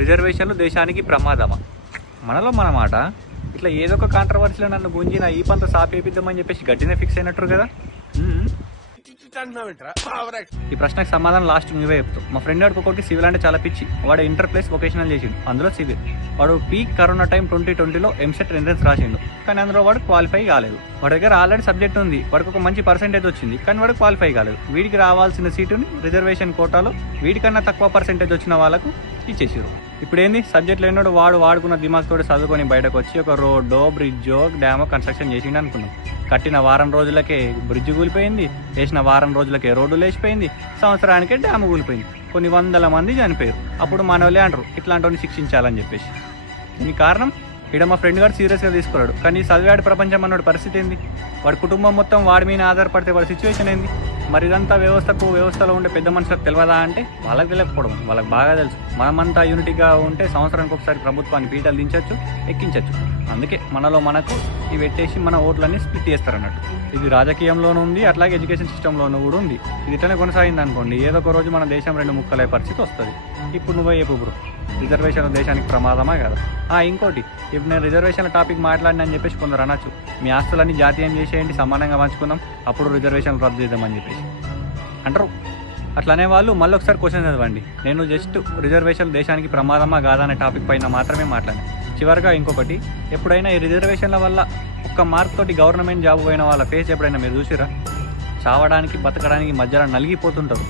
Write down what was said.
రిజర్వేషన్లు దేశానికి ప్రమాదమా? మనలో మన మాట. ఇట్లా ఏదో ఒక కాంట్రవర్సీలో నన్ను గుంజిన ఈ పంత సాపేపిద్దామని చెప్పేసి గట్టినే ఫిక్స్ అయినట్టు కదా. ఈ ప్రశ్నకు సమాధానం లాస్ట్ నువ్వే చెప్తావు. మా ఫ్రెండ్ వాడికి ఒకటి సివిల్ అంటే చాలా పిచ్చి. వాడు ఇంటర్ ప్లస్ వొకేషనల్ చేసిండు, అందులో సివిల్. వాడు పీక్ కరోనా టైం 2020లో ఎంసెట్ ఎంట్రన్స్ రాసిండు, కానీ అందులో వాడు క్వాలిఫై కాలేదు. వాడి దగ్గర ఆల్రెడీ సబ్జెక్ట్ ఉంది, వాడికి ఒక మంచి పర్సెంటేజ్ వచ్చింది, కానీ వాడు క్వాలిఫై కాలేదు. వీడికి రావాల్సిన సీటుని రిజర్వేషన్ కోటాలో వీడికన్నా తక్కువ పర్సెంటేజ్ వచ్చిన వాళ్ళకు ఇచ్చేసారు. ఇప్పుడు ఏంది, సబ్జెక్టులు ఎన్నోడు వాడు వాడుకున్న దిమాగ్ చదువుకొని బయటకు వచ్చి ఒక రోడ్డో బ్రిడ్జో డ్యామో కన్స్ట్రక్షన్ చేసిండు అనుకున్నాం. కట్టిన వారం రోజులకే బ్రిడ్జ్ కూలిపోయింది, వేసిన వారం రోజులకే రోడ్డు లేచిపోయింది, సంవత్సరానికే డ్యాము కూలిపోయింది, కొన్ని వందల మంది చనిపోయారు. అప్పుడు మనోళ్ళే అంటారు ఇట్లాంటి వాడిని శిక్షించాలని చెప్పేసి. దీనికి కారణం ఇక్కడ మా ఫ్రెండ్ గారు సీరియస్గా తీసుకున్నాడు, కానీ చదివాడు ప్రపంచం అన్నోడు పరిస్థితి ఏంది? వాడి కుటుంబం మొత్తం వాడి మీద ఆధారపడితే వాడి సిచ్యువేషన్ ఏంది? మరి ఇదంతా వ్యవస్థలో ఉండే పెద్ద మనుషులకు తెలియదా అంటే వాళ్ళకి తెలియకపోవడం, వాళ్ళకి బాగా తెలుసు. మనమంతా యూనిటీగా ఉంటే సంవత్సరానికి ఒకసారి ప్రభుత్వాన్ని పీటలు దించవచ్చు, ఎక్కించవచ్చు. అందుకే మనలో మనకు ఇవి పెట్టేసి మన ఓట్లన్నీ స్ప్లిట్ చేస్తారన్నట్టు. ఇది రాజకీయంలోనూ ఉంది, అట్లాగే ఎడ్యుకేషన్ సిస్టంలోనూ కూడా ఉంది. ఇది ఇట్లనే కొనసాగింది అనుకోండి, ఏదో ఒక రోజు మన దేశం రెండు ముక్కలే పరిస్థితి వస్తుంది. ఇప్పుడు నువ్వే చెప్పు బ్రో, రిజర్వేషన్ దేశానికి ప్రమాదమా కదా? ఇంకోటి, ఇప్పుడు నేను రిజర్వేషన్ల టాపిక్ మాట్లాడినా అని చెప్పేసి కొందరు అనొచ్చు, మీ ఆస్తులన్నీ జాతీయం చేసేయండి, సమానంగా పంచుకుందాం, అప్పుడు రిజర్వేషన్లు రద్దు చేద్దామని చెప్పేసి అంటారు. అట్లనే వాళ్ళు మళ్ళీ ఒకసారి క్వశ్చన్ చదవండి. నేను జస్ట్ రిజర్వేషన్ దేశానికి ప్రమాదమా కాదా అనే టాపిక్ పైన మాత్రమే మాట్లాడాను. చివరిగా ఇంకొకటి, ఎప్పుడైనా ఈ రిజర్వేషన్ల వల్ల ఒక్క మార్క్ తోటి గవర్నమెంట్ జాబ్ పోయిన వాళ్ళ ఫేస్ ఎప్పుడైనా మీరు చూసిరా? చావడానికి బతకడానికి మధ్యలో నలిగిపోతుంటారు.